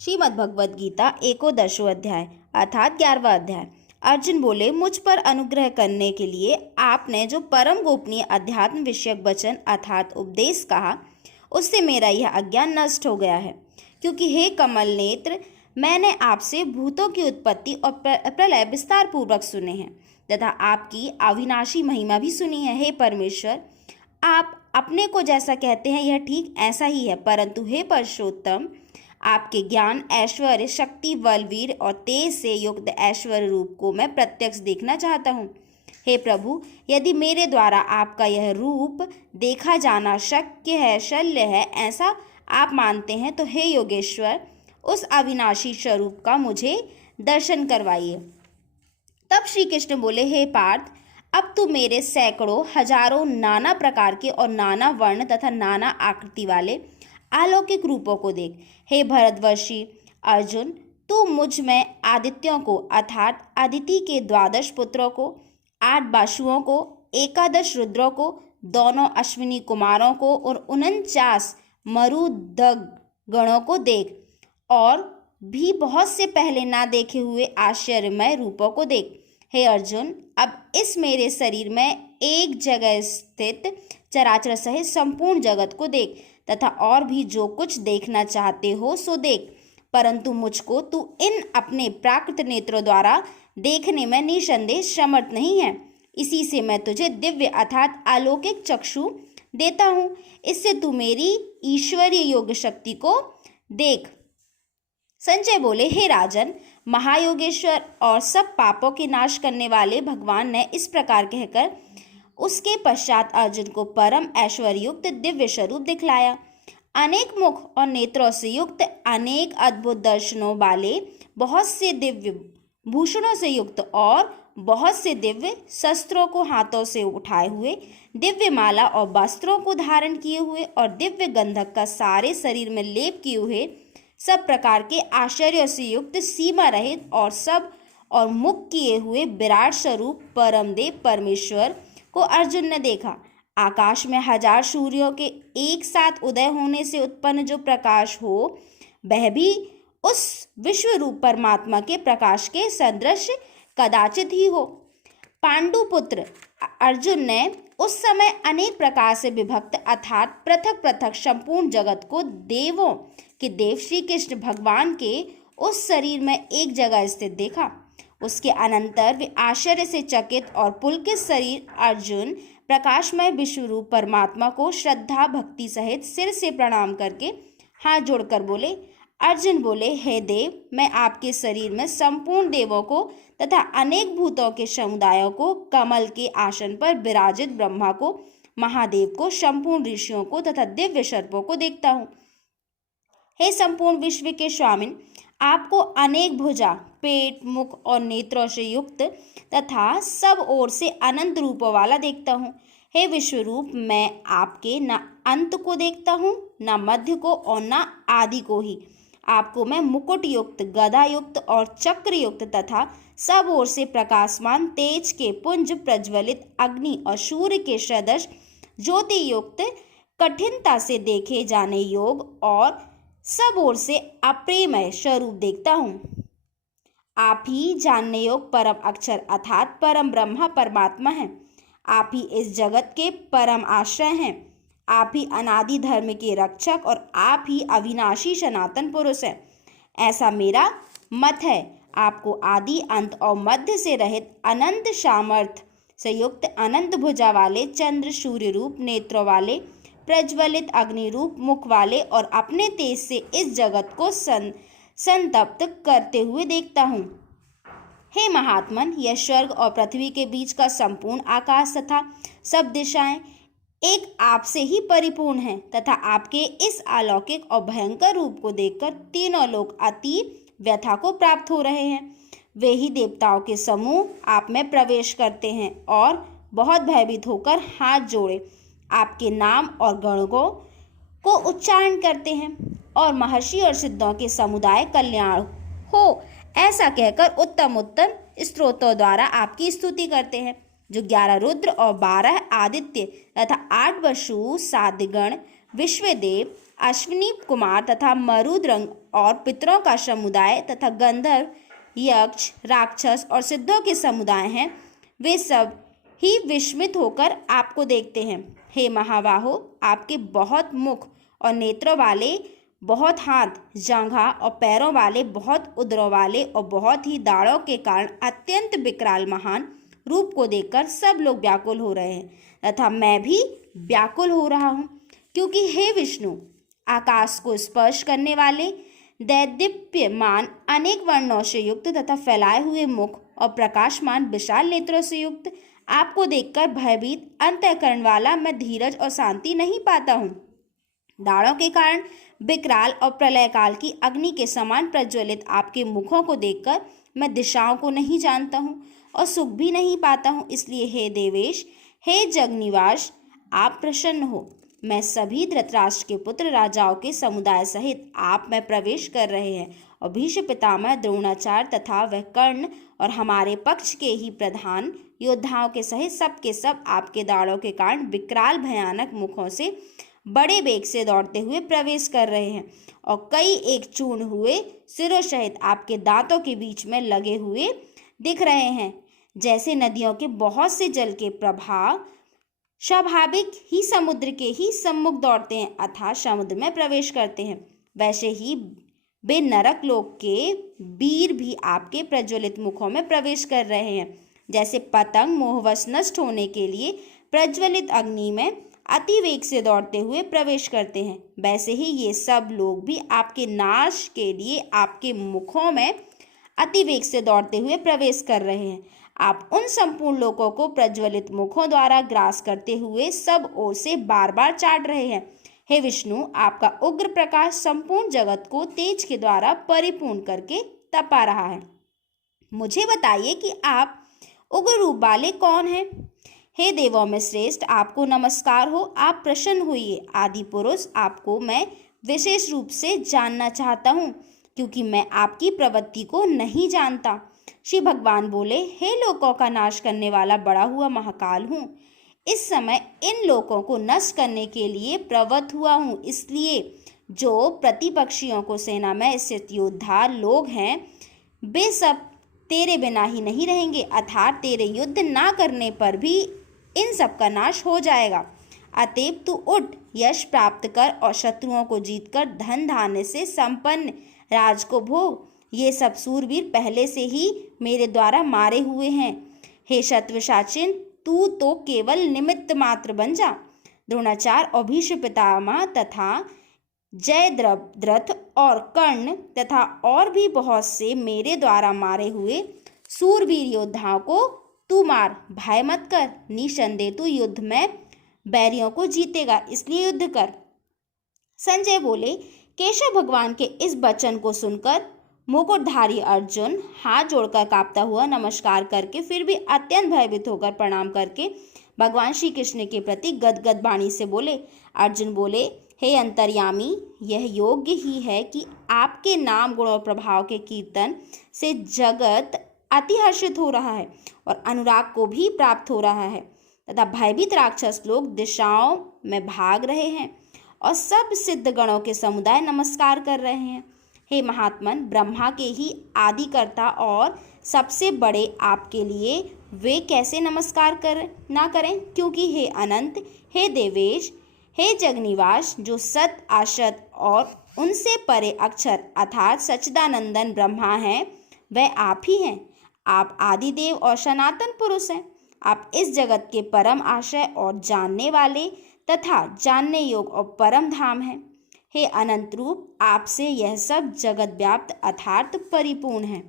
श्रीमद् भगवद गीता एकोदशो अध्याय अर्थात 11वां अध्याय। अर्जुन बोले, मुझ पर अनुग्रह करने के लिए आपने जो परम गोपनीय अध्यात्म विषयक वचन अर्थात उपदेश कहा, उससे मेरा यह अज्ञान नष्ट हो गया है। क्योंकि हे कमल नेत्र, मैंने आपसे भूतों की उत्पत्ति और प्रलय विस्तार पूर्वक सुने हैं तथा आपकी अविनाशी महिमा भी सुनी है। हे परमेश्वर, आप अपने को जैसा कहते हैं यह ठीक ऐसा ही है, परंतु हे पुरुषोत्तम, आपके ज्ञान, ऐश्वर्य, शक्ति, बल, वीर और तेज से युक्त ऐश्वर्य रूप को मैं प्रत्यक्ष देखना चाहता हूँ। हे प्रभु, यदि मेरे द्वारा आपका यह रूप देखा जाना शक्य है, शल्य है, ऐसा आप मानते हैं, तो हे योगेश्वर, उस अविनाशी स्वरूप का मुझे दर्शन करवाइए। तब श्री कृष्ण बोले, हे पार्थ, अब तू मेरे सैकड़ों हजारों नाना प्रकार के और नाना वर्ण तथा नाना आकृति वाले अलौकिक रूपों को देख। हे भरतवर्षी अर्जुन, तू मुझ में आदित्यों को अर्थात अदिति के 12 पुत्रों को, 8 बाशुओं को, 11 रुद्रों को, दोनों अश्विनी कुमारों को और 49 मरुदग गणों को देख, और भी बहुत से पहले ना देखे हुए आश्चर्यमय रूपों को देख। हे अर्जुन, अब इस मेरे शरीर में एक जगह स्थित चराचर सहित संपूर्ण जगत को देख तथा और भी जो कुछ देखना चाहते हो सो देख, परंतु मुझको तू इन अपने प्राकृत नेत्रों द्वारा देखने में निसंदेह समर्थ नहीं है। इसी से मैं तुझे दिव्य अर्थात अलौकिक चक्षु देता हूँ। इससे तू मेरी ईश्वरीय योग शक्ति को देख। संजय बोले, हे राजन, महायोगेश्वर और सब पापों के नाश करने वाले भगवान ने इस प्रकार कहकर उसके पश्चात अर्जुन को परम ऐश्वर्युक्त दिव्य स्वरूप दिखलाया। अनेक मुख और नेत्रों से युक्त, अनेक अद्भुत दर्शनों वाले, बहुत से दिव्य भूषणों से युक्त और बहुत से दिव्य शस्त्रों को हाथों से उठाए हुए, दिव्य माला और वस्त्रों को धारण किए हुए और दिव्य गंधक का सारे शरीर में लेप किए हुए, सब प्रकार के आश्चर्यों से युक्त, सीमा रहित और सब और मुख किए हुए विराट स्वरूप परमदेव परमेश्वर को अर्जुन ने देखा। आकाश में 1000 सूर्यों के एक साथ उदय होने से उत्पन्न जो प्रकाश हो, वह भी उस विश्वरूप परमात्मा के प्रकाश के सदृश कदाचित ही हो। पांडुपुत्र अर्जुन ने उस समय अनेक प्रकार से विभक्त अर्थात पृथक पृथक संपूर्ण जगत को देवों के देव श्री कृष्ण भगवान के उस शरीर में एक जगह स्थित देखा। उसके अनंतर वे आश्चर्य से चकित और पुलकित शरीर अर्जुन प्रकाशमय विश्वरूप परमात्मा को श्रद्धा भक्ति सहित सिर से प्रणाम करके हाथ जोड़कर बोले। अर्जुन बोले, हे देव, मैं आपके शरीर में संपूर्ण देवों को तथा अनेक भूतों के समुदायों को, कमल के आसन पर विराजित ब्रह्मा को, महादेव को, संपूर्ण ऋषियों को तथा दिव्य सर्पों को देखता हूँ। हे संपूर्ण विश्व के स्वामिन, आपको अनेक भुजा, पेट, मुख और नेत्रों से युक्त तथा सब ओर से अनंत रूपों वाला देखता हूँ। हे विश्वरूप, मैं आपके न अंत को देखता हूँ, न मध्य को और न आदि को ही। आपको मैं मुकुट युक्त, गदा युक्त और चक्र युक्त तथा सब ओर से प्रकाशमान तेज के पुंज प्रज्वलित अग्नि और सूर्य के सदृश ज्योति युक्त, कठिनता से देखे जाने योग और सब ओर से अप्रेमय स्वरूप देखता हूँ। आप ही जानने योग परम अक्षर अर्थात परम ब्रह्मा परमात्मा हैं। आप ही इस जगत के परम आश्रय हैं। आप ही अनादि धर्म के रक्षक और आप ही अविनाशी सनातन पुरुष हैं। ऐसा मेरा मत है। आपको आदि, अंत और मध्य से रहित अनंत सामर्थ्य से युक्त, अनंत भुजा वाले, चंद्र सूर्य रूप नेत्रों वाले, प्रज्वलित अग्नि रूप मुख वाले और अपने तेज से इस जगत को संतप्त करते हुए देखता हूँ। हे महात्मन, यह स्वर्ग और पृथ्वी के बीच का संपूर्ण आकाश तथा सब दिशाएं एक आपसे ही परिपूर्ण हैं तथा आपके इस अलौकिक और भयंकर रूप को देखकर तीनों लोग अति व्यथा को प्राप्त हो रहे हैं। वे ही देवताओं के समूह आप में प्रवेश करते हैं और बहुत भयभीत होकर हाथ जोड़े आपके नाम और गणों को उच्चारण करते हैं और महर्षि और सिद्धों के समुदाय कल्याण हो ऐसा कहकर उत्तम उत्तम स्तोत्रों द्वारा आपकी स्तुति करते हैं। जो 11 रुद्र और 12 आदित्य तथा 8 वसु, 7 गण, विश्वदेव, अश्विनी कुमार तथा मरुद्रंग और पितरों का समुदाय तथा गंधर्व, यक्ष, राक्षस और सिद्धों के समुदाय हैं, वे सब ही विस्मित होकर आपको देखते हैं। हे महाबाहो, आपके बहुत मुख और नेत्रों वाले, बहुत हाथ, जांघा और पैरों वाले, बहुत उदरों वाले और बहुत ही दाढ़ों के कारण अत्यंत विकराल महान रूप को देखकर सब लोग व्याकुल हो रहे हैं तथा मैं भी व्याकुल हो रहा हूँ, क्योंकि हे विष्णु, आकाश को स्पर्श करने वाले, दैदीप्यमान अनेक वर्णों से युक्त तथा फैलाए हुए मुख और प्रकाशमान विशाल नेत्रों से युक्त आपको देखकर भयभीत अंतःकरण वाला मैं धीरज और शांति नहीं पाता हूँ। दाढ़ों के कारण विकराल और प्रलय काल की अग्नि के समान प्रज्वलित आपके मुखों को देखकर मैं दिशाओं को नहीं जानता हूँ और सुख भी नहीं पाता हूँ। इसलिए हे देवेश, हे जगनिवास, आप प्रसन्न हो। मैं सभी धृतराष्ट्र के पुत्र राजाओं के समुदाय सहित आप में प्रवेश कर रहे हैं और भीष्म पितामह, द्रोणाचार्य तथा वह कर्ण और हमारे पक्ष के ही प्रधान योद्धाओं के सहित सब के सब आपके दाढ़ों के कारण विकराल भयानक मुखों से बड़े वेग से दौड़ते हुए प्रवेश कर रहे हैं और कई एक चूर्ण हुए सिरों सहित आपके दांतों के बीच में लगे हुए दिख रहे हैं। जैसे नदियों के बहुत से जल के प्रवाह स्वाभाविक ही समुद्र के ही सम्मुख दौड़ते हैं अर्थात समुद्र में प्रवेश करते हैं, वैसे ही वे नरक लोक के वीर भी आपके प्रज्वलित मुखों में प्रवेश कर रहे हैं। जैसे पतंग मोहवश नष्ट होने के लिए प्रज्वलित अग्नि में अति वेग से दौड़ते हुए प्रवेश करते हैं, वैसे ही ये सब लोग भी आपके नाश के लिए आपके मुखों में अति वेग से दौड़ते हुए प्रवेश कर रहे हैं। आप उन संपूर्ण लोगों को प्रज्वलित मुखों द्वारा ग्रास करते हुए सब ओर से बार बार चाट रहे हैं। हे विष्णु, आपका उग्र प्रकाश संपूर्ण जगत को तेज के द्वारा परिपूर्ण करके तपा रहा है। मुझे बताइए कि आप उग्र रूप वाले कौन हैं? हे देवों में श्रेष्ठ, आपको नमस्कार हो। आप प्रसन्न होइए। आदि पुरुष, आपको मैं विशेष रूप से जानना चाहता हूँ, क्योंकि मैं आपकी प्रवृत्ति को नहीं जानता। श्री भगवान बोले, हे लोकों का नाश करने वाला बड़ा हुआ महाकाल हूँ। इस समय इन लोकों को नष्ट करने के लिए प्रवृत्त हुआ हूँ। इसलिए जो प्रतिपक्षियों को सेना में स्थित योद्धा लोग हैं, वे सब तेरे बिना ही नहीं रहेंगे, अर्थात तेरे युद्ध ना करने पर भी इन सब का नाश हो जाएगा। अतएव तू उठ, यश प्राप्त कर और शत्रुओं को जीतकर धन धान्य से संपन्न राज को भोग। ये सब सूरवीर पहले से ही मेरे द्वारा मारे हुए हैं। हे शत्रुशाचिन, तू तो केवल निमित्त मात्र बन जा। द्रोणाचार्य और भीष्म पितामह तथा जयद्रथ और कर्ण तथा और भी बहुत से मेरे द्वारा मारे हुए सूरवीर योद्धाओं को तू मार, भय मत कर। निसंदेह तू युद्ध में बैरियों को जीतेगा, इसलिए युद्ध कर। संजय बोले, केशव भगवान के इस वचन को सुनकर मुकुटधारी अर्जुन हाथ जोड़कर कांपता हुआ नमस्कार करके फिर भी अत्यंत भयभीत होकर प्रणाम करके भगवान श्री कृष्ण के प्रति गदगद वाणी से बोले। अर्जुन बोले, हे अंतर्यामी, यह योग्य ही है कि आपके नाम गुण और प्रभाव के कीर्तन से जगत अति हर्षित हो रहा है और अनुराग को भी प्राप्त हो रहा है तथा भयभीत राक्षस लोग दिशाओं में भाग रहे हैं और सब सिद्ध गणों के समुदाय नमस्कार कर रहे हैं। हे महात्मन, ब्रह्मा के ही आदिकर्ता और सबसे बड़े आपके लिए वे कैसे नमस्कार ना करें, क्योंकि हे अनंत, हे देवेश, हे जगनिवास, जो सत असत और उनसे परे अक्षर अर्थात सच्चिदानंदन ब्रह्मा हैं, वह आप ही हैं। आप आदिदेव और सनातन पुरुष हैं। आप इस जगत के परम आशय और जानने वाले तथा जानने योग्य और परम धाम हैं। हे अनंत रूप, आपसे यह सब जगत व्याप्त अर्थात परिपूर्ण है।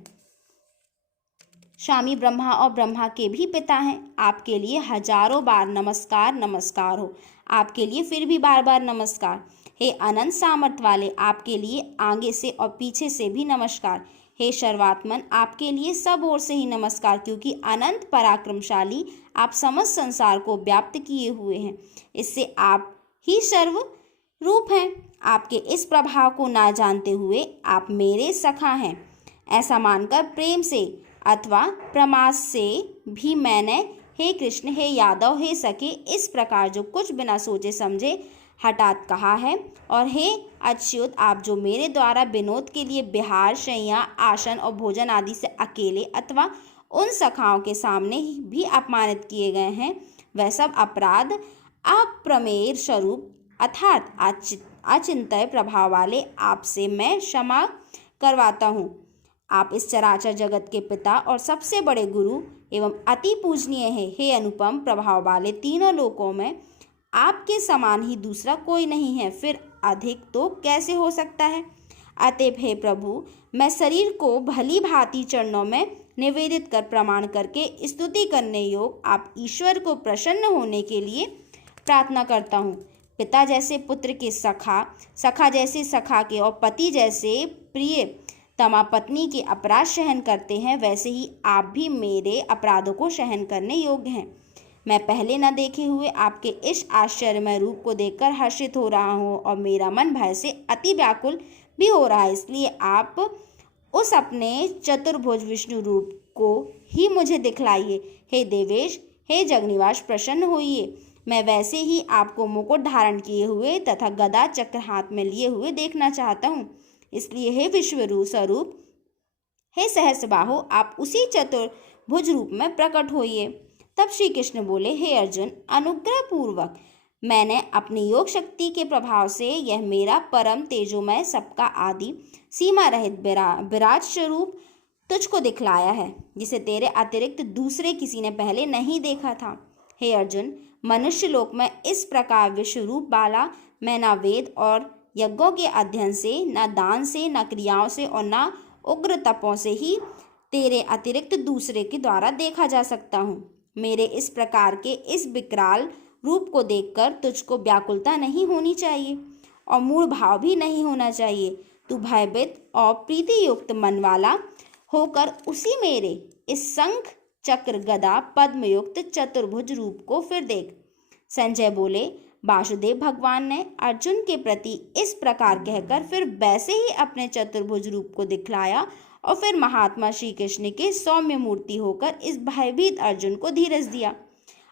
स्वामी ब्रह्मा और ब्रह्मा के भी पिता हैं। आपके लिए हजारों बार नमस्कार नमस्कार हो। आपके लिए फिर भी बार बार नमस्कार। हे अनंत सामर्थ्य वाले, आपके लिए आगे से और पीछे से भी नमस्कार। हे सर्वात्मन, आपके लिए सब ओर से ही नमस्कार, क्योंकि अनंत पराक्रमशाली आप समस्त संसार को व्याप्त किए हुए हैं। इससे आप ही सर्व रूप हैं। आपके इस प्रभाव को ना जानते हुए आप मेरे सखा हैं, ऐसा मानकर प्रेम से अथवा प्रमाद से भी मैंने हे कृष्ण, हे यादव, हे सखे, इस प्रकार जो कुछ बिना सोचे समझे हठात कहा है। और हे अच्युत, आप जो मेरे द्वारा विनोद के लिए विहार, शैया, आसन और भोजन आदि से अकेले अथवा उन सखाओं के सामने भी अपमानित किए गए हैं, वह सब अपराध अप्रमेय स्वरूप अर्थात अचिंत्य प्रभाव वाले आपसे मैं क्षमा करवाता हूँ। आप इस चराचर जगत के पिता और सबसे बड़े गुरु एवं अति पूजनीय है। हे अनुपम प्रभाव वाले, तीनों लोकों में आपके समान ही दूसरा कोई नहीं है, फिर अधिक तो कैसे हो सकता है। अतएव हे प्रभु, मैं शरीर को भली भांति चरणों में निवेदित कर प्रमाण करके स्तुति करने योग आप ईश्वर को प्रसन्न होने के लिए प्रार्थना करता हूँ। पिता जैसे पुत्र के सखा, सखा जैसे सखा के और पति जैसे प्रिय तमा पत्नी के अपराध सहन करते हैं, वैसे ही आप भी मेरे अपराधों को सहन करने योग्य हैं। मैं पहले न देखे हुए आपके इस आश्चर्यमय रूप को देखकर हर्षित हो रहा हूँ और मेरा मन भय से अति व्याकुल भी हो रहा है। इसलिए आप उस अपने चतुर्भुज विष्णु रूप को ही मुझे दिखलाइए। हे देवेश, हे जगनिवास, प्रसन्न होइए। मैं वैसे ही आपको मुकुट धारण किए हुए तथा गदा चक्र हाथ में लिए हुए देखना चाहता हूँ। इसलिए हे विश्वरूप स्वरूप, हे सहस्रबाहो, आप उसी चतुर्भुज रूप में प्रकट होइए। तब श्री कृष्ण बोले, हे अर्जुन, अनुग्रह पूर्वक मैंने अपनी योग शक्ति के प्रभाव से यह मेरा परम तेजोमय सबका आदि सीमा रहित विराट स्वरूप तुझको दिखलाया है, जिसे तेरे अतिरिक्त दूसरे किसी ने पहले नहीं देखा था। हे अर्जुन, मनुष्य लोक में इस प्रकार विश्वरूप वाला मैं न वेद और यज्ञों के अध्ययन से, न दान से, न क्रियाओं से और न उग्र तपों से ही तेरे अतिरिक्त दूसरे के द्वारा देखा जा सकता हूँ। मेरे इस प्रकार के इस विकराल रूप को देखकर तुझको व्याकुलता नहीं होनी चाहिए और मूढ़ भाव भी नहीं होना चाहिए। तू भयभीत और प्रीति युक्त मन वाला होकर उसी मेरे इस शंख चक्र गदा पद्म युक्त चतुर्भुज रूप को फिर देख। संजय बोले, वासुदेव भगवान ने अर्जुन के प्रति इस प्रकार कहकर फिर वैसे ही अपने चतुर्भुज रूप को दिखलाया और फिर महात्मा श्री कृष्ण के सौम्य मूर्ति होकर इस भयभीत अर्जुन को धीरज दिया।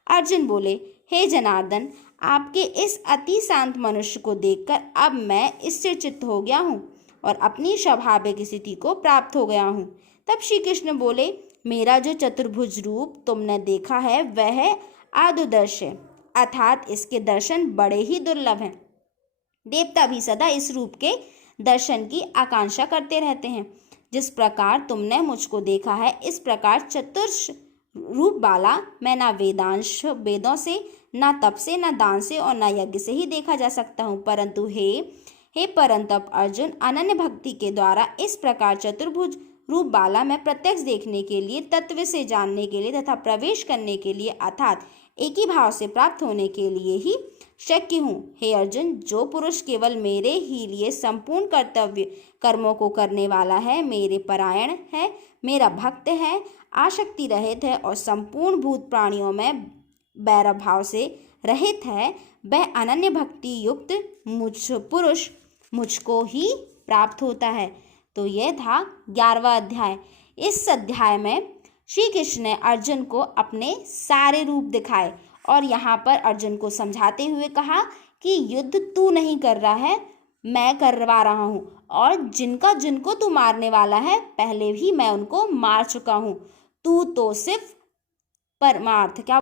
अर्जुन बोले, हे जनार्दन, आपके इस अति शांत मनुष्य को देखकर अब मैं इससे चित्त हो गया हूँ और अपनी स्वाभाविक स्थिति को प्राप्त हो गया हूँ। तब श्री कृष्ण बोले, मेरा जो चतुर्भुज रूप तुमने देखा है वह आदुदर्श है, अर्थात इसके दर्शन बड़े ही दुर्लभ हैं। देवता भी सदा इस रूप के दर्शन की आकांक्षा करते रहते हैं। जिस प्रकार तुमने मुझको देखा है, इस प्रकार चतुर्श रूप वाला मैं न वेदों से, न तप से, न दान से और न यज्ञ से ही देखा जा सकता हूँ, परंतु हे परंतप अर्जुन, अनन्य भक्ति के द्वारा इस प्रकार चतुर्भुज रूप वाला मैं प्रत्यक्ष देखने के लिए, तत्व से जानने के लिए तथा प्रवेश करने के लिए अर्थात एक ही भाव से प्राप्त होने के लिए ही शक्य हूँ। हे अर्जुन, जो पुरुष केवल मेरे ही लिए संपूर्ण कर्तव्य कर्मों को करने वाला है, मेरे परायण है, मेरा भक्त है, आसक्ति रहित है और संपूर्ण भूत प्राणियों में वैर भाव से रहित है, वह अनन्य भक्ति युक्त पुरुष मुझको ही प्राप्त होता है। तो यह था 11वां अध्याय। इस अध्याय में श्री कृष्ण ने अर्जुन को अपने सारे रूप दिखाए और यहाँ पर अर्जुन को समझाते हुए कहा कि युद्ध तू नहीं कर रहा है, मैं करवा रहा हूँ, और जिनको तू मारने वाला है पहले ही मैं उनको मार चुका हूँ। तू तो सिर्फ परमार्थ क्या